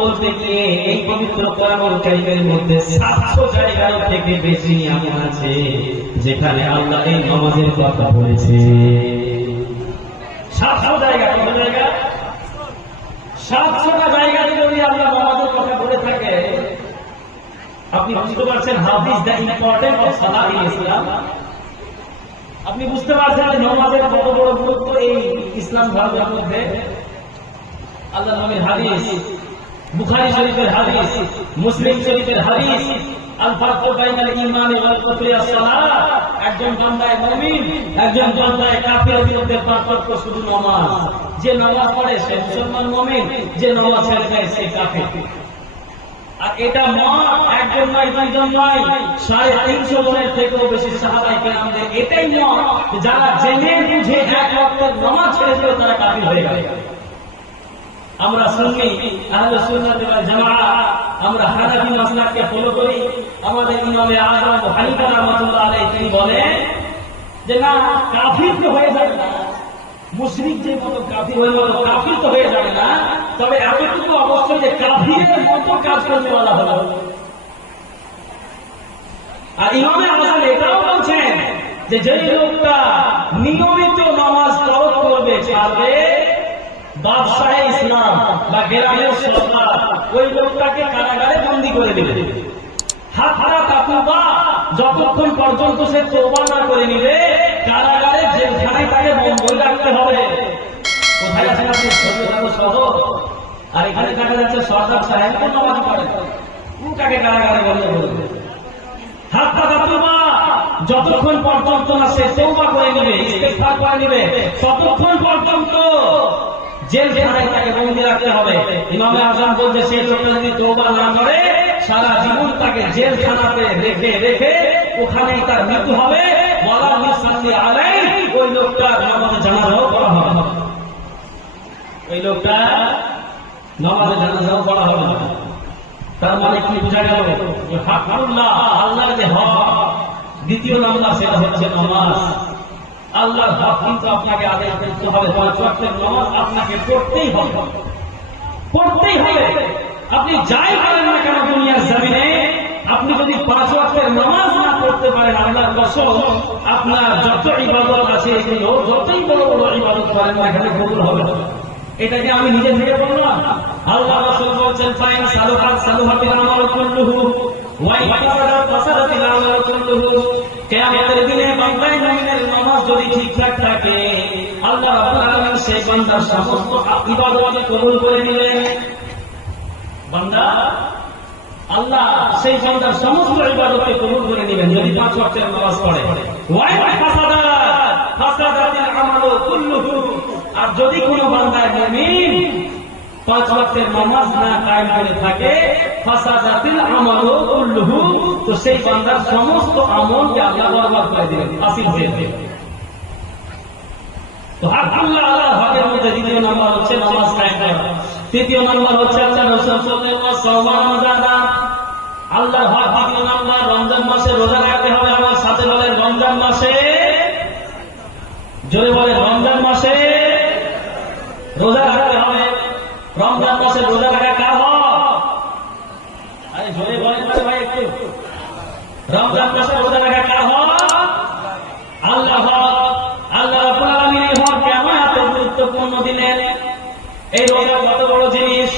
বলতে গিয়ে এই পবিত্র কারীমের মধ্যে সাতশো জায়গার থেকে বেশি এমন আছে, যেখানে আল্লাহ এই নামাজের কথা বলেছে। সাতশো জায়গা, কত জায়গা? যদি আল্লাহ নামাজের কথা বলে থাকে, আপনি বুঝতে পারছেন হাফিজ দ্য ইম্পর্টেন্ট অফ সালাহ ইসলাম? আপনি বুঝতে পারছেন নামাজের কত বড় গুরুত্ব এই ইসলাম ধর্মের মধ্যে? আল্লাহ নবীর হাদিস বুখারী শরীফের হাদিস, মুসলিম শরীফের হাদিস আর এটা মা একজন নয় থেকেও বেশি সাহাবাই কেরামদের এটাই যারা জেনে বুঝে এক ওয়াক্তের নামাজ ছেড়ে দিল তারা কাফির হয়ে গেল আমরা শুনি আহলে সুন্নাত ওয়াল জামাআহ আমরা হানাফি মাসলাককে ফলো করি। আমাদের ইমামে আযম আবু হানিফা তিনি বলেন যে, না, কাফির তো হয়ে যাবে না। মুশরিক যে মতো কাফির হয়ে গেল কাফির তো হয়ে যাবে না। তবে এতটুকু অবশ্যই যে কাফিরের মতো কাজ করতে বলা হলো। আর ইমামে আজম এটাও বলছেন যে যে লোকটা নিয়মিত নামাজ তরক করবে, ছাড়বে বাদশাহ ইসলাম বা গ্রামের সরকার, ওই লোকটাকে কারাগারে বন্দি করে দেবে। হাফারা তাকুবা যতক্ষণ পর্যন্ত সে তোবা না করে নিবে, কারাগারে জেলখানায় তাকে বন্ধ রাখতে হবে। কোথায় আপনি সত্যি শহর আর এখানে দেখা যাচ্ছে সরকার সাহেব কোন নামাজ পড়ে। তাকে কারাগারে বন্ধ করবে হাত পা কাতুবা যতক্ষণ পর্যন্ত না সে তৌবা করে নিবে, ইস্তেগফার করে নিবে, ততক্ষণ পর্যন্ত জেলখানায় তাকে বন্দি রাখতে হবে। ইমামে আজম বলছে, সে লোকটা যদি তৌবা না করে, সারা জীবন তাকে জেলখানাতে রেখে রেখে ওখানেই তার মৃত্যু হবে। বলা নিঃশ্বাসী আলাই ওই লোকটার নামাজে জানাজাও করা হবে না। ওই লোকটা নামাজে জানাজাও করা হবে না। তার মানে কি বোঝা গেল? আল্লাহর যে হক, দ্বিতীয় নাম্বার সেটা হচ্ছে নামাজ। আল্লাহর হক কিন্তু আপনাকে আদায় করতে হবে পাঁচ ওয়াক্তের নামাজ আপনাকে পড়তেই হবে। পড়তেই হবে। আপনি যাই করেন না কেন দুনিয়ার জমিনে, আপনি যদি পাঁচ ওয়াক্তের নামাজ না পড়তে পারেন, আল্লাহর কসম, আপনার যত ইবাদত আছে, এগুলো যতই বড় বড় ইবাদত করেন না এখানে কবুল হবে এটাকে আমি নিজে থেকে বললাম। আল্লাহ রাসূল বলছেন, ফাইন সালুহাত সালুহাতিল আমাল কুল্লুহু ওয়া ইফসাদাত ফাসাদাতিল আমাল কুল্লুহু। কিয়ামতের দিনে বান্দায় মুমিনের নামাজ যদি ঠিকঠাক থাকে, আল্লাহ রাব্বুল আলামিন সেই বান্দার সমস্ত ইবাদতকে কবুল করে নিলেন। বান্দা, আল্লাহ সেই বান্দার সমস্ত ইবাদতকে কবুল করে নেবেন যদি পাঁচ ওয়াক্তের নামাজ পড়ে। ওয়া ফাসাদাত, ফাসাদাতিল আমাল কুল্লুহু। আর যদি কোনো বান্দার মুমিন পাঁচ ওয়াক্তের নামাজ না কায়েম করে থাকে তো সেই বান্দার সমস্ত আমলকে আল্লাহ বরবাদ করে দিবেন হাসিল হয়ে যাবে মাসে রোজা হবে আমার সাথে বলেন রমজান মাসে, জোরে বলে রমজান মাসে রোজা রমজান মাসে রোজা রাখা কার রমজান মাসে রোজা রাখা কার আল্লাহ আল্লাহ রাব্বুল কেমন এত গুরুত্বপূর্ণ দিলেন? এই রোজা কত বড় জিনিস?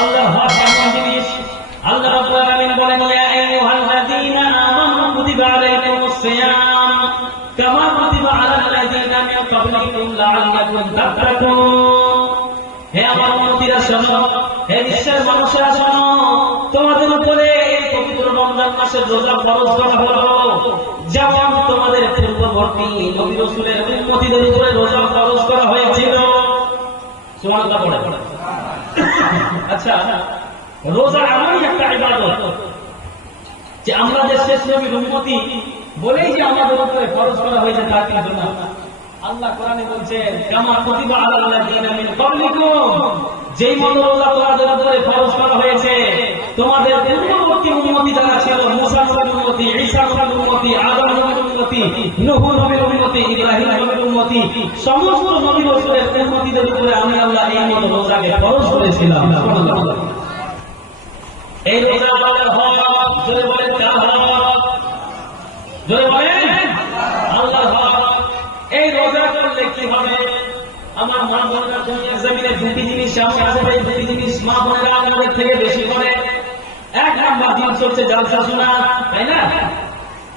আল্লাহ হক কেমন জিনিস? আল্লাহ রাব্বুল বলেন, ইয়া আইয়ুহাল্লাযীনা আমানু কুতিবা আলাইকুমুস সিয়াম হে আমার উম্মতিরা শোনো হে বিশ্বের মানুষেরা শোনো তোমাদের উপরে পবিত্র রমজান মাসের রোজা করা হলো। যেমন তোমাদের পূর্ববর্তী নবী রাসূলের উম্মতিদের উপরে রোজা করা হয়েছিল। আচ্ছা যে আমরা যে শেষ নবীর উন্মতি বলেই যে আমাদের উপরে খরচ করা হয়েছে, তার কিন্তু না। আল্লাহ কোরআনে বলছেন কামা কুতিবা আলাল্লাযিনা মিন ক্বাবলিকুম। যেই মতো তোমাদের উপরে খরচ করা হয়েছে, তোমাদের পূর্ববর্তী উন্মতি যারা ছিল, মুসা নবীর উন্মতি ঈসা নবীর উন্মতি আদম নবীর উন্মতি নূহ নবীর উন্মতি ইব্রাহিম নবীর উন্মতি সমস্ত নবী রাসূলের উন্মতিদের উপরে আমি আল্লাহ এই মতো খরচ করেছিলাম। এই রোজা আমাদের হক, জোরে বলেন কার হক? জোরে বলেন? এই রোজা করলে কি হবে? আমার মা বোনেরা জমিনে দুটি জিনিস আছে এই দুটি জিনিস মা বোনেরা আমাদের থেকে বেশি করে। এক নাম্বার দিন চলছে জালসা শোনা, তাই না?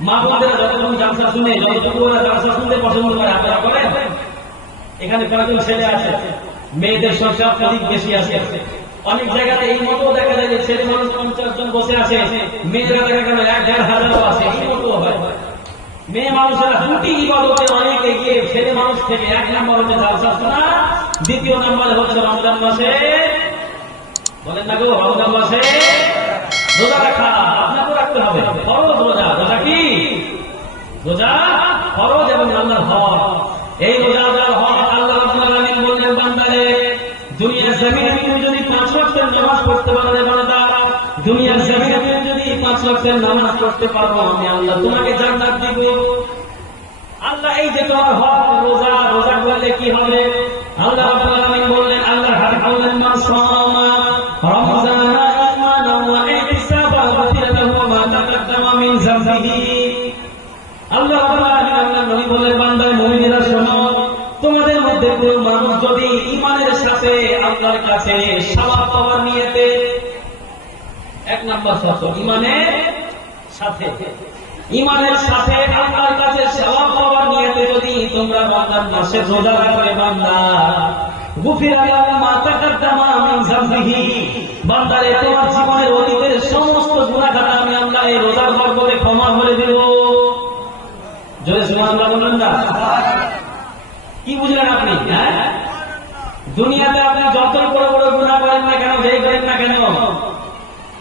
মা যতক্ষণ জালসা শুনে যতটুকু ওরা জালসা শুনতে পছন্দ করে, আপনারা এখানে কয়েকজন ছেলে আছে, মেয়েদের সংখ্যা অধিক বেশি আছে। অনেক জায়গাতে এই মতো দেখা যায় যে ছেলে মানুষ পঞ্চাশ জন বসে আছে, মেয়েরা দেখা গেল এক, দেড় হাজারও আছে, এই মতো হয়। মেয়ে মানুষেরা দুটি ইবাদতে অনেক এগিয়ে, ছেলে মানুষ থেকে এক নম্বর হচ্ছে জালসা শোনা দ্বিতীয় নম্বরে হচ্ছে রমজান মাসে। বলেন না গো, রমজান মাসে রোজা রাখা আপনাকেও রাখতে হবে। ফরজ রোজা রোজা কি? রোজা ফরজ এবং আল্লাহর হক। এই রোজা আল্লাহর হক, আল্লাহ রাব্বুল আলামিন বললেন, বান্দারে, দুনিয়ার জমিনে যদি পাঁচ ওয়াক্তের নামাজ পড়তে পারো বান্দা, দুনিয়ার জমিনে ওয়াক্তের নামাজ পড়তে পারো আমি আল্লাহ। তোমাকে জান্নাত দিব। আল্লাহ, এই যে তোমার হক, রোজা রোজা করলে কি হবে? আল্লাহ রাব্বুল বললেন, আল্লাহর হাবিব বললেন সামা, রমজানা ঈমানান ওয়া ইহতিসাবান গুফিরা লাহু মা আল্লাহ আল্লাহ যদি ঈমানের সাথে আল্লাহর কাছে সওয়াব পাওয়ার নিয়তে নাম্বার ঈমানের সাথে। ঈমানের সাথে আল্লাহর কাছে সওয়াব পাওয়ার নিয়তে যদি তোমরা রমজান মাসে রোজা রাখলে বান্দা। বান্দারে তোমার জীবনের অতীতের সমস্ত খাতা আমি আল্লাহ এই রোজার বরকতে ক্ষমা করে দেব। জোরে সুবহানাল্লাহ বলুন না? কি বুঝলেন আপনি হ্যাঁ? দুনিয়াতে আপনি যত বড় বড় গুণা করেন না কেন যেই করেন না কেন?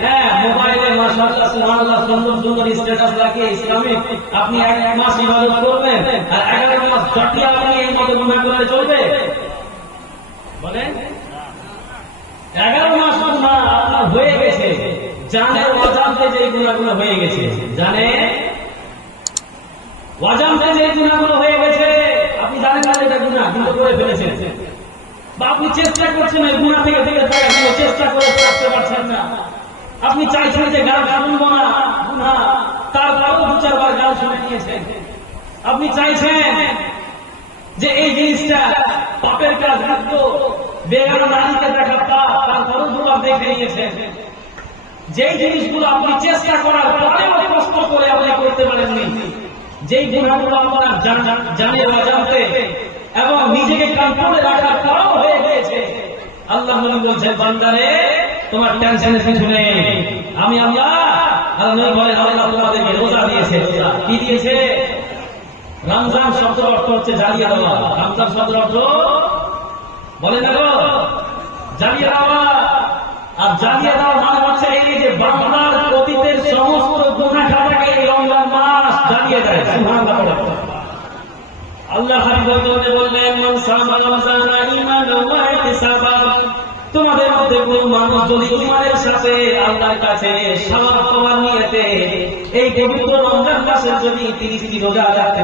হ্যাঁ আপনি এক মাস ইবাদত করবেন, আর এগারো মাস জটিয়ে আপনি এই মতো গুনাহ করে চলবে বলেন? এগারো মাস গুণা আপনার হয়ে গেছে। জানে অজান্তে যে গুণাগুলো হয়ে গেছে। জানে? অজান্তে যে গুণাগুলো হয়ে গেছে, আপনি জানেন না এটা গুণা, কিন্তু করে ফেলেছেন। বা আপনি চেষ্টা করছেন ওই গুণা থেকে থেকে চেষ্টা করে থাকতে পারছেন না। আপনি চাইছেন যে গান শুনব না, গুণা। তারপরেও দু চারবার গান শুনে নিয়েছেন। আপনি চাইছেন যে এই জিনিসটা পাপের কাজ কিন্তু বেগানো নারীকে দেখা পাপ তারপরেও দুবার দেখে নিয়েছেন। যেই জিনিসগুলো আপনি চেষ্টা করার পরেও কষ্ট করে আপনি করতে পারেননি যেই গুণাগুলো আপনার জান- অজান্তে এবং নিজেকে কন্ট্রোলে রাখার পরেও হয়ে গিয়েছে, আল্লাহ নবী বলছেন, বান্দারে, তোমার টেনশনের কিছু আমি আল্লাহ রমজান অর্থ হচ্ছে বলে দেওয়া। আর মানে হচ্ছে সমস্ত আল্লাহ বললেন তোমাদের মধ্যে কোন মানুষ যদি ইমানের সাথে আল্লাহর কাছে পাওয়ার নিয়তে এই পবিত্র রমজান মাসের যদি 30টি রোজা রাখতে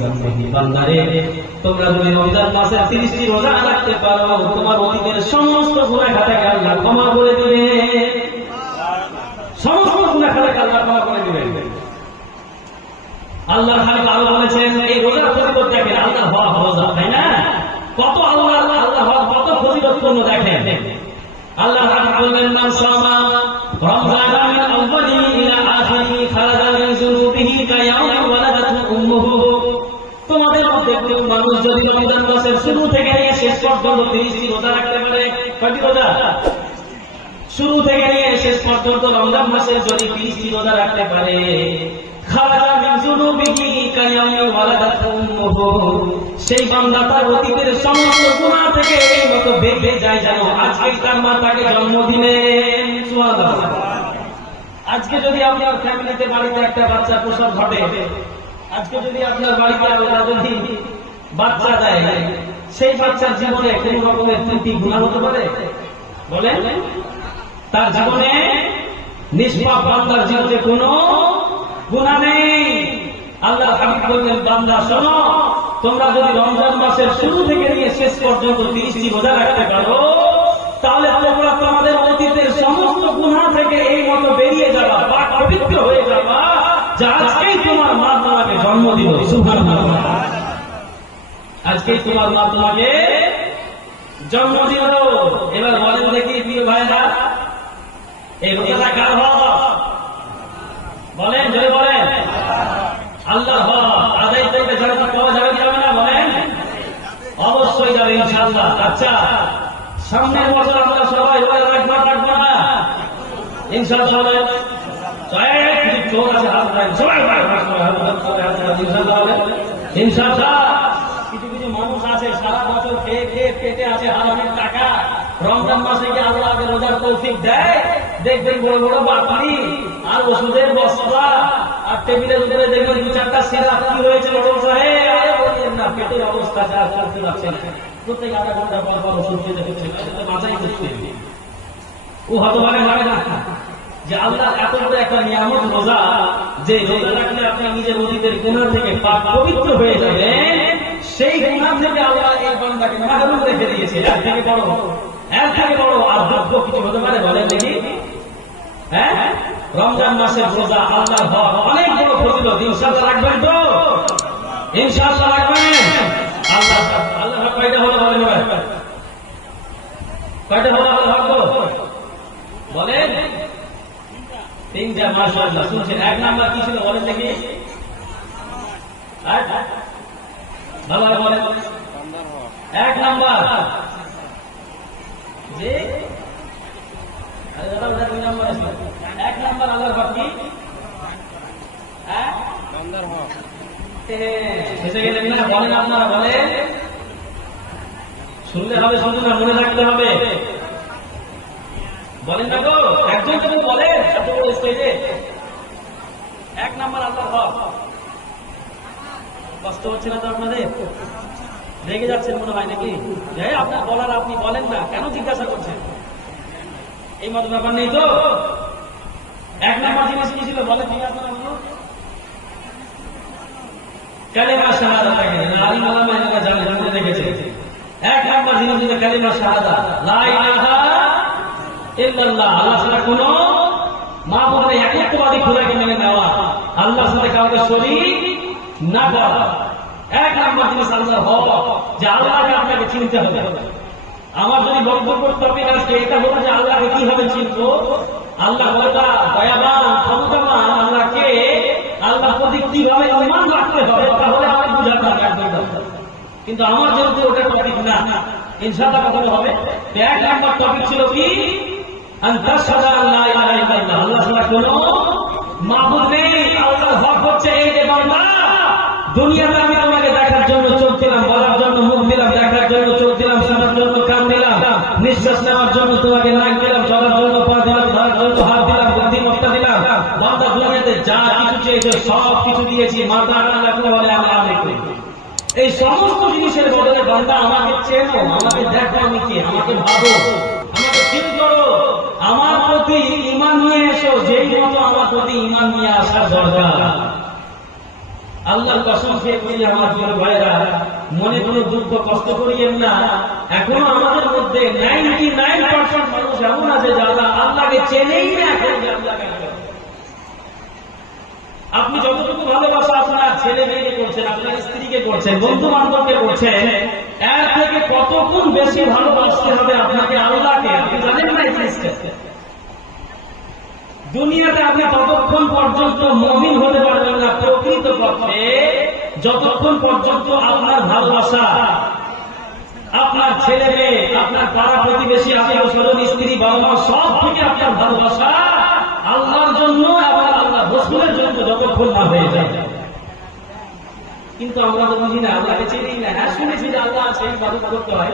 যামবিহি বান্দারে তোমরা যদি রমজান মাসের 30টি রোজা রাখতে পারো, তোমার অতীতের সমস্ত গুনাহ খাতাকে আল্লাহ ক্ষমা সমস্ত গুণা আল্লাহ বলেছেন, এই রোজার ফজিলত দেখেন আল্লাহ হওয়া তাই না? কত আল্লাহ আল্লাহ হওয়ার কত ফজিলতপূর্ণ দেখেন। আল্লাহ হাবিব নাম সামা মানুষ যদি রমজান মাসের শুরু থেকে শেষ পর্যন্ত 30 রোজা রাখতে পারে, কয়টি রোজা? শুরু থেকে নিয়ে শেষ পর্যন্ত রমজান মাসে যদি তিরিশটি রোজা রাখতে পারে সেই বান্দা তার অতীতের সমস্ত গুনাহ থেকে এই মতো বেঁচে যায় যেন আজকে তার মা তাকে জন্ম দিলেন আজকে যদি আপনার ফ্যামিলিতে বাড়িতে একটা বাচ্চা প্রসব ঘটে, আজকে যদি আপনার বাড়িতে আল্লাহ যদি বাচ্চা দেয়, সেই বাচ্চার জীবনে কোন রকমের ত্রুটি গুণা হতে পারে? বলে তার জীবনে নিষ্পাপ বান্দার জীবনে কোনো গুণা নেই। আল্লাহ হাবিব বললেন, বান্দা, শোনো, তোমরা যদি রমজান মাসের শুরু থেকে নিয়ে শেষ পর্যন্ত তিরিশটি রোজা রাখতে পারো, তাহলে তোমরা তোমাদের অতীতের সমস্ত গুণা থেকে এই মতো বেরিয়ে যাবা, বা পবিত্র হয়ে যাবা, যে আজকেই তোমার মা তোমাকে জন্ম দিল। আজকেই তোমার মা তোমাকে জন্ম দিল। এবার বলেন দেখি, প্রিয় ভাইরা এই রোজাটা কার হক বলেন জয় বলেন। আল্লাহ আদায় করবে জানাতে পাওয়া যাবে যাবে না, বলেন? অবশ্যই যাবে, ইনশাআল্লাহ। আচ্ছা সামনের বছর আমরা সবাই রোজা রাখব রাখব না? কিছু কিছু মানুষ আছে, সারা বছর খেয়ে খেয়ে পেটে আছে হারামের টাকা। রমজান মাসে কি আল্লাহ রোজার তৌফিক দেয়? দেখবেন বড় বড় বাকরি আর ওষুধের বস্তা আর টেবিলের উপরে দেখবেন দু চারটা সিরাপ কি হয়েছে বড় সাহেব না, পেটের অবস্থা যা চলতে পারছে না প্রত্যেক আধা ঘণ্টা পর পর ওষুধ খেতে হচ্ছে মাথায় করতে ও হতভাগে লাগে না। যে আল্লাহ এত বড় একটা নিয়ামত রোজা, যে রোজা রাখলে আপনার নিজের অতীতের গুণা থেকে পবিত্র হয়ে যাবে, সেই গুণা থেকে আল্লাহ এই বান্দাকে মাহরুম রেখে দিয়েছে। এর থেকে বড় এর থেকে বড়, আর দুঃখ কিছু হতে পারে বলেন দেখি। হ্যাঁ? রমজান মাসের রোজা আল্লাহ অনেক বড় ফজিলত। ইনশাআল্লাহ রাখবেন তো? ইনশাআল্লাহ রাখবেন? আল্লাহ আল্লাহ কয়টা হলো বলেন কয়টা হলো আল্লাহ শুনছেন? এক নাম্বার কি ছিল বলেন দেখি? ভালো বলেন। এক নাম্বার যে আরে দাদা ওটা দুই নাম্বার আছে এক নাম্বার আল্লাহর বাকি হ্যাঁ এসে শুনলে হবে শুনলে না মনে রাখতে হবে। বলেন না গো একজন তুমি বলেন এক নাম্বার আল্লাহর কষ্ট হচ্ছে না তো আপনাদের? রেগে যাচ্ছেন মনে হয় নাকি? হ্যাঁ আপনার বলার আপনি বলেন না, কেন জিজ্ঞাসা করছেন? এই মতো ব্যাপার নেই তো। এক নাম্বার জিনিস কি ছিল? বলেন ঠিক আপনারা বলুন কালিমা শাহাদা থাকে আলিম আলামা এলাকা জানে দেখেছে। এক নাম্বার জিনিস হচ্ছে কালিমা শাহাদা ইল্লাল্লাহ। আল্লাহ ছাড়া কোনো একত্ববাদী খোদাকে মেনে নেওয়া, আল্লাহর সাথে কাউকে না করা। এক নাম্বার জিনিস আল্লাহর হক, যে আল্লাহকে আপনাকে চিনতে হবে। আমার যদি বক্তব্য টপিক আজকে এটা হলো যে আল্লাহকে কীভাবে চিনবো? আল্লাহ কতটা দয়াবান, ক্ষমতাবান আল্লাহকে আল্লাহ প্রতি কীভাবে ইমান রাখতে হবে, তাহলে আমি বুঝাতাম কিন্তু আমার যেহেতু ওটা টপিক না, ইনশাআল্লাহ কখনো হবে। এক নাম্বার টপিক ছিল কি? নিঃশ্বাস নেওয়ার জন্য তোমাকে নাক দিলাম, চলার জন্য দিলাম হাত দিলাম বুদ্ধিমত্তা দিলাম। যা কিছু চেয়েছে, সব কিছু দিয়েছি এই সমস্ত জিনিসের বদলে বান্দা আমাকে চেনো, আমাকে দেখো আমি কি, আমাকে ভাবো, আমাকে ফিল করো। আমার প্রতি ইমান নিয়ে এসো, যেই মতো আমার প্রতি ইমান নিয়ে আসার দরকার। কসম খেয়ে বলি, আমার ভাইরা মনে কোনো দুঃখ, কষ্ট করিয়েন না। এখনও আমাদের মধ্যে নাইনটি নাইন পার্সেন্ট মানুষ এমন আছে যারা আল্লাহকে চেনেই না এখন আল্লাহকে আল্লাহ। আপনি যতটুকু ভালোবাসা আপনার ছেলে মেয়েকে করছেন, আপনার স্ত্রীকে করছেন বন্ধু বান্ধবকে করছেন, এর থেকে কত গুণ বেশি ভালোবাসতে হবে আপনাকে আল্লাহকে? আপনি জানেন না দুনিয়াতে আপনি ততক্ষণ পর্যন্ত মমিন হতে পারবেন না, প্রকৃত পক্ষে যতক্ষণ পর্যন্ত আপনার ভালোবাসা আপনার ছেলে মেয়ে, আপনার পাড়া প্রতিবেশী, আত্মীয় স্বজন, স্ত্রী, বাবা মা, সব থেকে আপনার ভালোবাসা আল্লাহর জন্য এবং রসুলের জন্য যতক্ষণ না হয়ে যায়। কিন্তু আমরা তো বুঝি না, আল্লাহকে চিনি না। হ্যাঁ শুনেছি যে আল্লাহ আছে, ইবাদত করতে হয়।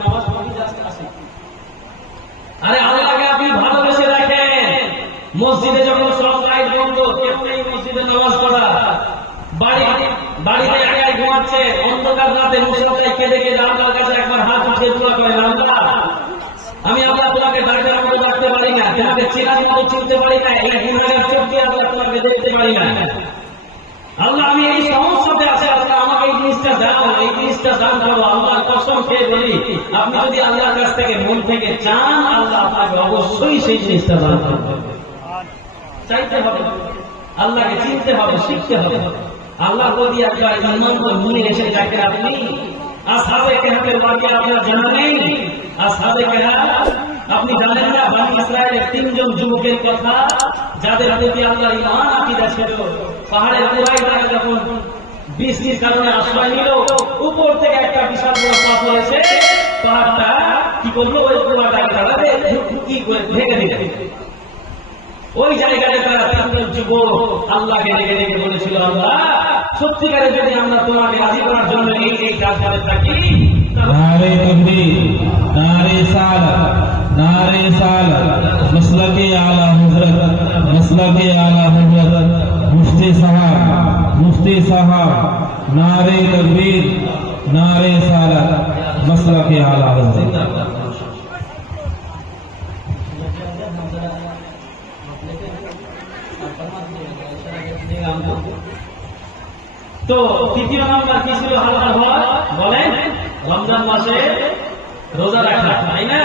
নামাজ পড়ি যাচ্ছে আসি। আরে আল্লাহকে আপনি ভালোবেসে রাখেন। মসজিদে যখন সব লাইট বন্ধ কেউ নেই মসজিদে নামাজ পড়া? বাড়ি, বাড়িতে একাই ঘুমাচ্ছে, অন্ধকার রাতে মুসলমানরা কেঁদে কেঁদে আল্লাহর কাছে একবার হাত উঠিয়ে দোয়া করেন আল্লাহ আমি আল্লাহ তোমাকে ডাক্তার মতো ডাকতে পারি না। তোমাকে চেনার মতো চিনতে পারি না, এই গুণাগার চোখ দিয়ে আল্লাহ তোমাকে দেখতে পারি না। আল্লাহ, আমি এই সমস্যাতে আছে, আল্লাহ, আমাকে এই জিনিসটা দাও, এই জিনিসটা দান করো, আল্লাহর কসম খেয়ে বলি, আপনি যদি আল্লাহর কাছ থেকে মন থেকে চান, আল্লাহ আপনাকে অবশ্যই সেই জিনিসটা দান করবেন চাইতে হবে, আল্লাহকে চিনতে হবে, শিখতে হবে। আল্লাহ প্রতি একবার ইমান তো মনে এসে যাকে আপনি আসাবে কেহাতের বাকি আপনার জানা নেই? আসাবে কেহা আপনি জানেন না, বানি ইসরায়েলের তিনজন যুবকের কথা, যাদের প্রতি আল্লাহ ইমান আকিদা ছিল। পাহাড়ের যখন বৃষ্টির কারণে আশ্রয় নিল, উপর থেকে একটা বিশাল বড় পাথর পাহাড়টা কি করল? ওই পুরাটাকে তারা কি করে ভেঙে দিলে। ওই জায়গায় তারা তিনজন যুবক আল্লাহকে রেগে রেগে বলেছিল আল্লাহ সত্যিকারে যদি আমরা তোমাকে রাজি করার জন্য এই এই কাজ করে থাকি नारे तकबीर नारे सालत नारे सालत मसलक आला हजरत मसलक आला हजरत मुफ्ती साहब मुफ्ती साहब नारे तकबीर नारे सालत मसलक आला हजरत তো তৃতীয় নাম্বার কি ছিল হালকা হওয়া বলেন, রমজান মাসে রোজা রাখা, তাই না?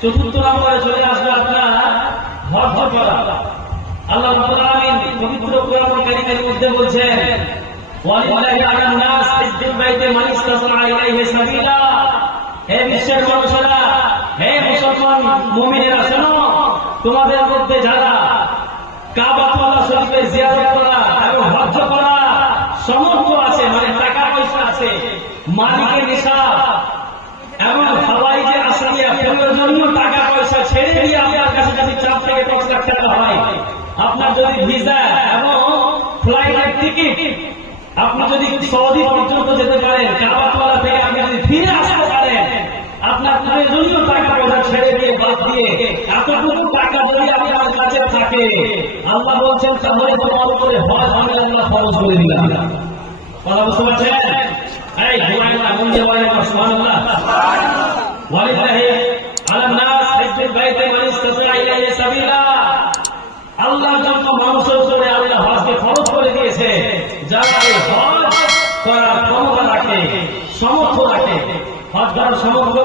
চতুর্থ নম্বরে চলে আসবে আপনার হজ করা। আল্লাহ রাব্বুল পবিত্র কোরআন মধ্যে বলছেন তোমাদের মধ্যে যারা কাবাতুল্লাহ শরীফের জিয়ারত করা এবং হজ্জ করা সমর্থ আছে মানে টাকা পয়সা আছে, মালিকের নিশাব এবং হাওয়াই যে আসামিয়া জন্য টাকা পয়সা ছেড়ে দিয়ে আপনার কাছে যদি চার থেকে পাঁচ লাখ টাকা হয়। আপনার যদি ভিসা এবং ফ্লাইটের টিকিট আপনি যদি সৌদি পর্যন্ত যেতে পারেন, কাবাতওয়ালা থেকে আপনি যদি ফিরে আসতে পারেন আপনার প্রয়োজনীয় টাকা পয়সা ছেড়ে দিয়ে বাদ দিয়ে এতটুকু টাকা যদি আপনার কাছে থাকে, আল্লাহ বলছেন, তাহলে তোমার উপরে হজ আমি আল্লাহ খরচ করে দিলাম। কথা বুঝতে পারছেন? মন মান আল্লাহর জন্য মানুষের উপরে আল্লাহ হজকে খরচ করে দিয়েছে। যারা এই হজ করার ক্ষমতা রাখে সমর্থ রাখে। সমর্থ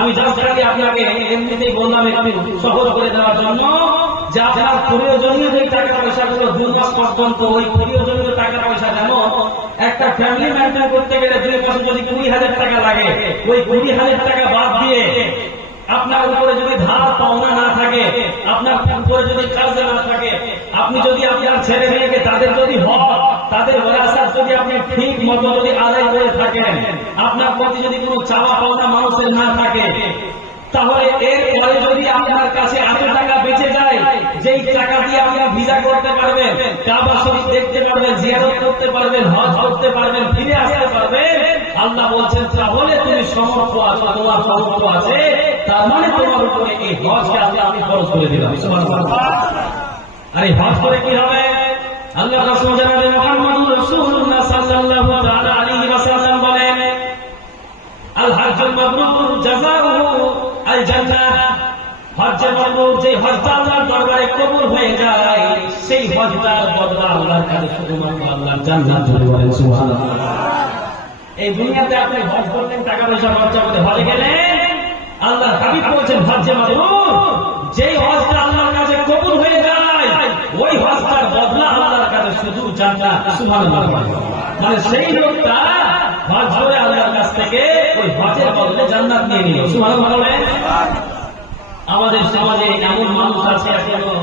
আমি আপনাকে এমনিতেই বললাম একটু সহজ করে দেওয়ার জন্য যে আপনার প্রয়োজনীয় যে টাকা পয়সাগুলো দুই মাস পর্যন্ত ওই টাকা পয়সা যেন একটা ফ্যামিলি মেনটেন করতে গেলে দুই মাসে যদি কুড়ি হাজার টাকা লাগে, ওই কুড়ি হাজার টাকা বাদ দিয়ে আপনার উপরে যদি ধার পাওনা না থাকে, আপনার উপরে যদি কাজে না থাকে, আপনি যদি আপনার ছেলে মেয়েকে, তাদের যদি হক, তাদের ওরাসার যদি আপনি ঠিক মতো যদি আদায় করে থাকেন, আপনার প্রতি যদি কোনো চাওয়া পাওনা মানুষের না থাকে, তাহলে এর পরে যদি আপনার কাছে এত টাকা বেঁচে যায় যেই টাকা দিয়ে আপনি ভিসা করতে পারবেন, কাবা শরীফ দেখতে পারবেন, জিয়ারত করতে পারবেন, হজ করতে পারবেন, ফিরে আসতে পারবেন, আল্লাহ বলছেন, তাহলে তুমি সমর্থ আছো, তোমার সমর্থ আছে, তার মানে তোমার উপরে এই হজকে আল্লাহ আমি খরচ করে দিলাম। আরে, হজ করে কি হবে? আল্লাহ রাসূল জানাবেন মুহাম্মদুর রাসূলুল্লাহ সাল্লাল্লাহু তাআলা আলাইহি ওয়াসাল্লাম বলেন আল হজ্জুল মাবরুর জাযাউহু আল জান্নাহ হজ্জে মাবরুর যে হজটা আল্লাহর দরবারে কবুল হয়ে যায়, সেই হজটার বদলা আল্লাহর কাছে শুধুমাত্র আল্লাহর জান্নাত বলেন, সুবহানাল্লাহ। এই দুনিয়াতে আপনি হজ করলেন টাকা পয়সা খরচা করে হজে গেলেন আল্লাহ হাবিব বলছেন, হজ্জে মাবরুর, যেই হজটা আল্লাহর কাছে কবুল হয়ে যায়, ওই হজটার বদলা আল্লাহর কাছে শুধু জান্নাত, সুবহানাল্লাহ মানে সেই লোকটা হজ করে আল্লাহর কাছ থেকে ওই হজের বদলে জান্নাত নিয়ে নিল, সুবহানাল্লাহ আমাদের সমাজে এমন মানুষ আছে এখনও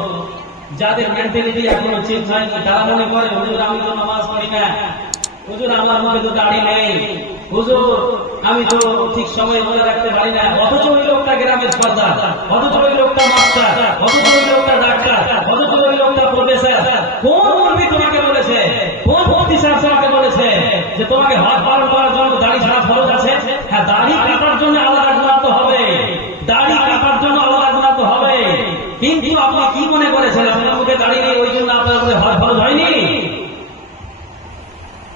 যাদের মেন্টালিটি এখনও চেঞ্জ হয়নি। তারা মনে করে, হুজুর, আমি তো নামাজ পড়ি না। হুজুর, আমার মুখে তো দাড়ি নেই। হুজুর, আমি তো ঠিক সময়ে মনে রাখতে পারি না। অথচ ওই লোকটা গ্রামের সর্দার অথচ ওই লোকটা মাস্টার। অথচ ওই লোকটা ডাক্তার। অথচ ওই লোকটা প্রফেসর। কোন মুরবি তোমাকে বলেছে? কোন সাহেব তোমাকে বলেছে? যে তোমাকে হাত পালন করার জন্য দাড়ি ছাড়া ফরজ আছে হ্যাঁ দাড়ি কাটার জন্য আলাদা গুণা তো হবে দাড়ি কাটার জন্য আলাদা গুণা তো হবে কিন্তু আপনি কি মনে করেছেন নেই ওই জন্য আপনার মধ্যে হাত ফরজ হয়নি।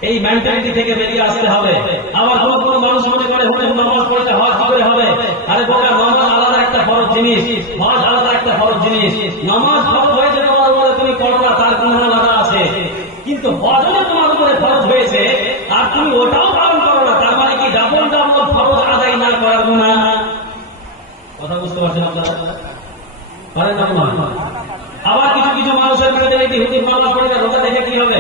এই মেন্টালিটি থেকে বেরিয়ে আসতে হবে। আবার কোন কোন মানুষ মনে করে হুজুর নামাজ পড়তে হজ করে হবে। আরে বোকা, নামাজ আলাদা একটা ফরজ জিনিস। হজ আলাদা একটা ফরজ জিনিস। নামাজ ফরজ হয়ে যেতে পারো বলে তুমি করো না, তার কোনো আলাদা আছে। কিন্তু হজও তোমার উপরে ফরজ হয়েছে, আর তুমি ওটাও পালন করো না তার মানে কি ডাবল ডাবল ফরজ আদায় না করার গুণা কথা বুঝতে পারছেন আপনারা পারেন না তোমার আবার কিছু কিছু মানুষের মেন্টালিটি হুজুর নামাজ পড়ে না, রোজা দেখে কি হবে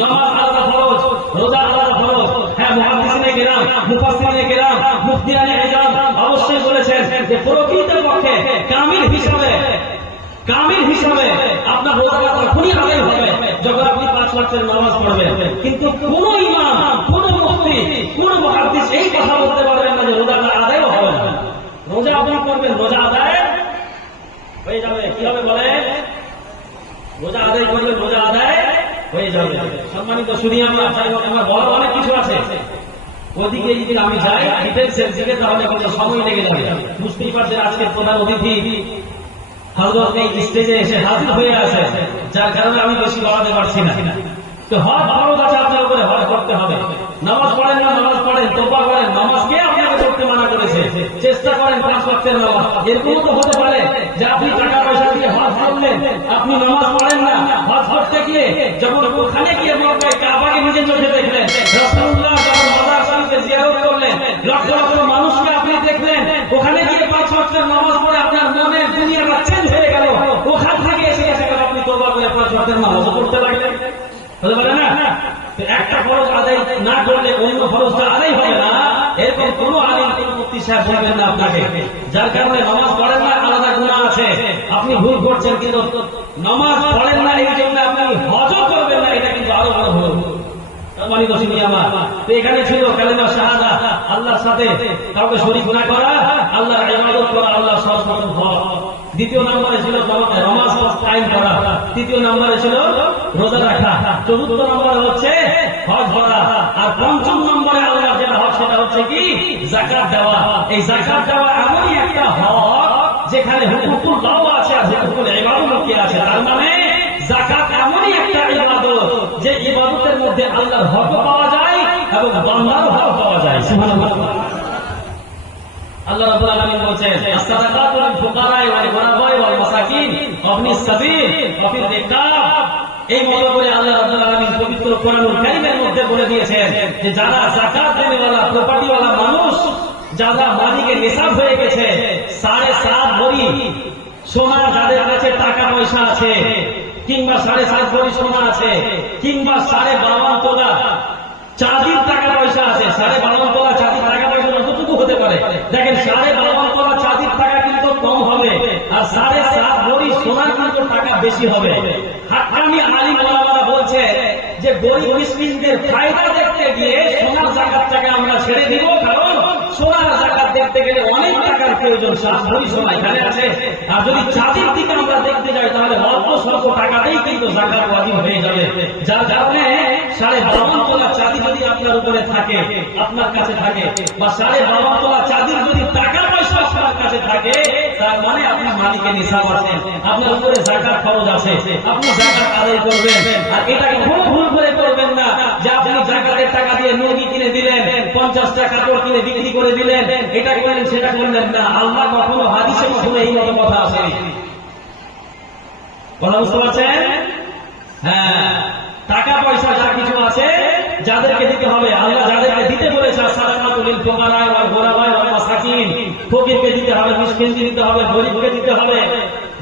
নামাজ আলাদা ফরজ রোজা আলাদা ফরজ হ্যাঁ মুহাদ্দিসিনে কেরাম মুফাসসিরিনে কেরাম মুফতিয়ানে ইজাম অবশ্যই বলেছেন যে প্রকৃত পক্ষে কামিল হিসাবে কামিল হিসাবে আপনার রোজাটা তখনই আদায় হবে যখন ওয়াক্তের নামাজ পড়বেন কিন্তু কোন ইমাম, কোন মুফতি, কোন মুহাদ্দিস এই কথা বলতে পারবেন না যে রোজাটা আদায়ও হবে না। রোজা আপনি করবেন, রোজা আদায় হয়ে যাবে। কি হবে বলে? রোজা আদায় করলে রোজা আদায় হয়ে যাবে। সম্মানিত শুনি আমি আপনার আমার বলার অনেক কিছু আছে। ওদিকে যদি আমি যাই ডিফেন্সের দিকে, তাহলে আমাদের সময় লেগে যাবে। বুঝতেই পারছেন আজকের প্রধান অতিথি হজরত এই স্টেজে এসে হাজির হয়ে আছে। যার কারণে আমি বেশি বাড়াতে পারছি না। তো হজ ফরজ আছে আপনার উপরে, হজ করতে হবে। নামাজ পড়েন না, নামাজ পড়েন তোপা করেন, নামাজ কে আপনাকে করতে মানা করেছে? চেষ্টা করেন পাঁচ ওয়াক্তের নামাজ এরকম তো হতে পারে যে আপনি টাকা পয়সা দিয়ে হজ করলেন, আপনি নামাজ পড়েন না, হজ করতে গিয়ে যখন ওখানে গিয়ে মক্কায় কাবাকে নিজে চোখে দেখলেন, রাসূলুল্লাহ যখন মাজার শরীফে জিয়ারত করলেন, লক্ষ লক্ষ মানুষকে আপনি দেখলেন, ওখানে গিয়ে পাঁচ ওয়াক্তের নামাজ পড়ে আপনার মনে দুনিয়াটা চেঞ্জ হয়ে গেল। ওখান থেকে এসে গেল আপনি তোবা করে পাঁচ ওয়াক্তের নামাজ পড়তে লাগলেন? একটা ফরজ আদায় না করলে অন্য ফরজটা আদায় হবে না। এরকম কোন সাহেব না আপনাকে। যার কারণে নামাজ পড়েন না, আলাদা গুণা আছে। আপনি ভুল করছেন কিন্তু নামাজ পড়েন না, এই জন্য আপনি হজও করবেন না, এটা কিন্তু আরও ভুল। তো এখানে ছিল কালেমা শাহাদা, আল্লাহর সাথে কাউকে শরীক না করা ইবাদত করা, আল্লাহর সর্বপ্রথম হক দ্বিতীয় নম্বরে ছিল নমাজ কায়েম করা। তৃতীয় নম্বরে ছিল রোজা রাখা। চতুর্থ নম্বরে হচ্ছে হজ করা। আর পঞ্চম নম্বরে আল্লাহ যেটা হক সেটা হচ্ছে কি? জাকাত দেওয়া। এই জাকাত দেওয়া এমনই একটা হক যেখানে হুকুকুল দাও আছে আর হুকুকুল ইবাদত আছে। তার মানে জাকাত এমনই একটা ইবাদত, যে ইবাদতের মধ্যে আল্লাহর হক পাওয়া যায় এবং বান্দার হক পাওয়া যায়। সুবহানাল্লাহ। আল্লাহ রাব্বুল আলামিন বলেন ibn as-sabil wa fil এই করে আল্লাহ রাব্বুল আলামিন পবিত্র কোরআনুল কারীমের মধ্যে বলে দিয়েছেন যে, যারা যাকাত দেনেওয়ালা, প্রপার্টিওয়ালা মানুষ, যারা নিসাব হয়ে গেছে, সাড়ে সাত ভরি সোনা যাদের কাছে টাকা পয়সা আছে, কিংবা সাড়ে সাত ভরি সোনা আছে, কিংবা সাড়ে বাউন্ন তোলা চাঁদির টাকা পয়সা আছে, সাড়ে বাউন্ন তোলা কতটুকু হতে পারে। দেখেন, সাড়ে বাউন্ন তোলা চাঁদির টাকা কিন্তু কম হবে। আর সাড়ে সাত ভরি সোনার কিন্তু টাকা বেশি হবে। হাক্কানি আলী ওলামারা বলছে যে গরিব মিসকিনদের ফায়দা দেখতে গিয়ে সোনার জায়গার টাকা আমরা ছেড়ে দিব, কারণ জাকাত আছে। জাকাত আপনার উপরে থাকে, আপনার কাছে থাকে, বা সাড়ে বাউন্ন তোলা চাঁদির যদি টাকা পয়সা আপনার কাছে থাকে, তার মানে আপনি মালিকের নিসাব আছেন, আপনার উপরে জাকাত খরচ আছে, আপনি জাকাত আদায় করবেন। আর এটাকে কোনো ভুল করে করবেন না, যে আপনি জাকাতের টাকা দিয়ে মুরগি কিনে দিলেন, পঞ্চাশ টাকা কাপড় কিনে বিক্রি করে দিলেন। এটা করলেন, সেটা করলেন না। আল্লাহ কখনো হাদিসে কখনো এই মতো কথা আসেনি। কথা বুঝতে পারছেন? হ্যাঁ। টাকা পয়সা যা কিছু আছে, যাদেরকে দিতে হবে, আল্লাহ যাদেরকে দিতে বলেছে সাদাকাতুল লিল ফুকারা ওয়াল গুরাবা ওয়াল মাসাকিন, ফকিরকে দিতে হবে দিতে হবে, গরিবকে দিতে হবে।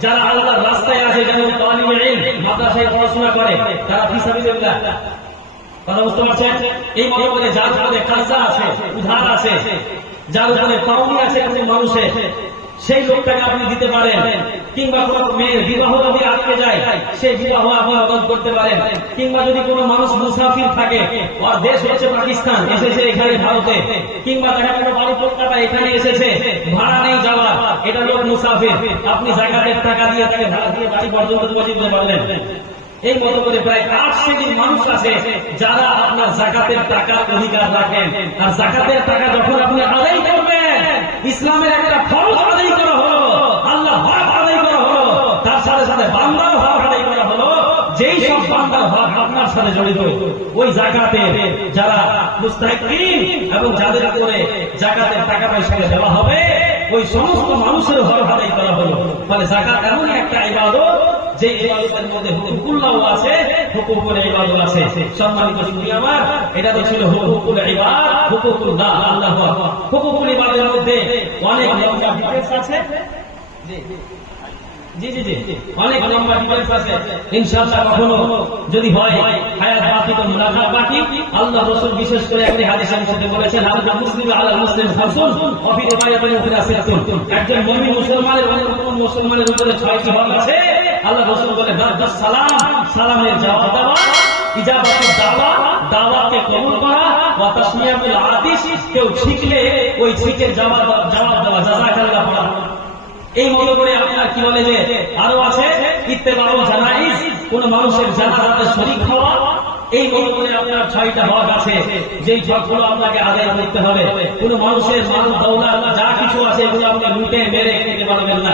যারা আল্লাহর রাস্তায় আছে, যেমন মাদ্রাসায় পড়াশোনা করে, তারা সেই লোকটাকে আপনি দিতে পারেন। কিংবা কোনো মেয়ের বিবাহ যদি আটকে যায়, সেই বিবাহ আপনি অদল করতে পারেন। কিংবা যদি কোনো মানুষ মুসাফির থাকে দেশ হচ্ছে পাকিস্তান, এসেছে এখানে ভারতে। কিংবা দেখা গেল বাড়ি এখানে এসেছে, ভাড়া নেই যাওয়া এটা লোক মুসাফির। আপনি জায়গাতের টাকা দিয়ে তাকে ভাড়া দিয়ে বাড়ি পর্যন্ত দিতে পারলেন। এই মতো করে প্রায় আট শ্রেণির মানুষ আছে যারা আপনার জাকাতের টাকার অধিকার রাখেন। আর জাকাতের টাকা যখন আপনি আদায় করবেন, ইসলামের একটা ফরজ আদায় করা হলো আল্লাহ হক আদায় করা হলো, তার সাথে সাথে বান্দার হক আদায় করা হলো, যেই সব বান্দার হক আপনার সাথে জড়িত, ওই জাকাতে যারা মুস্তাহিকিন এবং যাদের উপরে জাকাতের টাকা পয়সা দেওয়া হবে, ওই সমস্ত মানুষের হক আদায় করা হলো। ফলে জাকাত এমন একটা ইবাদত যে ইবাদতের মধ্যে হুকুকুল্লাহ আছে হুকুকুল ইবাদত আছে। সম্মানিত শুনি আমার, এটা তো ছিল হুকুকুল ইবাদ হুকুকুল্লাহ আল্লাহ হুকুকুল ইবাদের মধ্যে অনেক লম্বা আছে। জি জি। জি অনেক ইনশাআল্লাহ কখনো যদি হয় বিশেষ করে বলেছেন আল্লাহ একজন মুসলমানের মুসলমানের উপরে ছয়টি হক আছে। আল্লাহ রাসূল বলে সালাম, সালামের জবাব দেওয়া ইজাবাতুল দাওয়া, দাওয়াতকে কবুল করা, ওয়া তাসমিয়াতুল আতিশ কেউ শিখলে ওই শিখের জবাব জবাব দেওয়া, জাযাকাল্লাহ পড়া এই মতো করে আপনার কি বলে যে, আরও আছে, ইত্তেবাউ জানাইজ, কোন মানুষের জানাজাতে শরীক হওয়া, এই মতো করে আপনার ছয়টা হক আছে, যেই হকগুলো আপনাকে আদায় করতে হবে। কোন মানুষের মাল দৌলা, যা কিছু আছে এগুলো আপনি লুটে, মেরে খেতে পারবেন না।